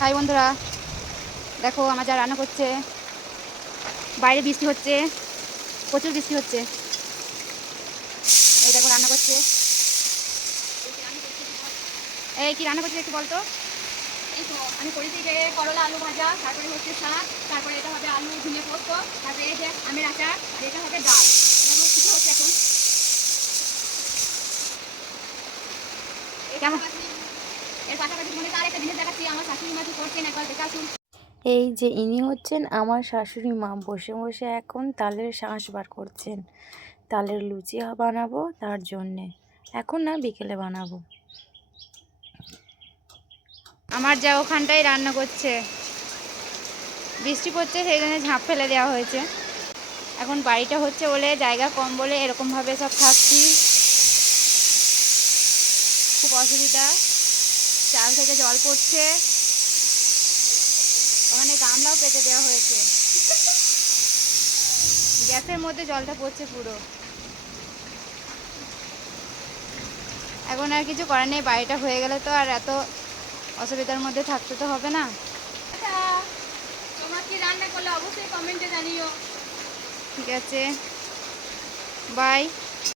High বন্ধুরা, দেখো আমার যা রান্না করছে। বাইরে বৃষ্টি হচ্ছে, প্রচুর বৃষ্টি হচ্ছে। এই দেখো রান্না করছে। এই কি রান্না করছে একটু বলতো। এই তো আমি করেছি যে করলা আলু ভাজা, তারপরে হচ্ছে শাক, তারপরে এটা হবে আলু ঝিঙে পোস্ত, তারপরে এই যে আমের আচার, আর এটা হবে ডাল। এগুলো কিছু হচ্ছে এখন এর কেমন? পাশাপাশি এর পাশাপাশি মনে তার একটা জিনিস দেখাচ্ছি, আমার শাশুড়ি মা কি করছেন একবার দেখে আসুন। এই যে ইনি হচ্ছেন আমার শাশুড়ি মা, বসে বসে এখন তালের শাঁস বার করছেন। তালের লুচি বানাবো তার জন্যে, এখন না বিকেলে বানাবো। আমার যা ওখানটাই রান্না করছে, বৃষ্টি পড়ছে সেই জন্য ঝাঁপ ফেলে দেওয়া হয়েছে। এখন বাড়িটা হচ্ছে বলে, জায়গা কম বলে এরকমভাবে সব থাকছি। খুব অসুবিধা, চাল থেকে জল পড়ছে, ওখানে গামলাও পেতে দেওয়া হয়েছে। গ্যাসের মধ্যে জলটা পড়ছে পুরো। এখন আর কিছু করার নেই, বাড়িটা হয়ে গেলে তো আর এত অসুবিধার মধ্যে থাকতে তো হবে না। আচ্ছা, তোমরা কি রান্না করলে অবশ্যই কমেন্টে জানিও। ঠিক আছে, বাই।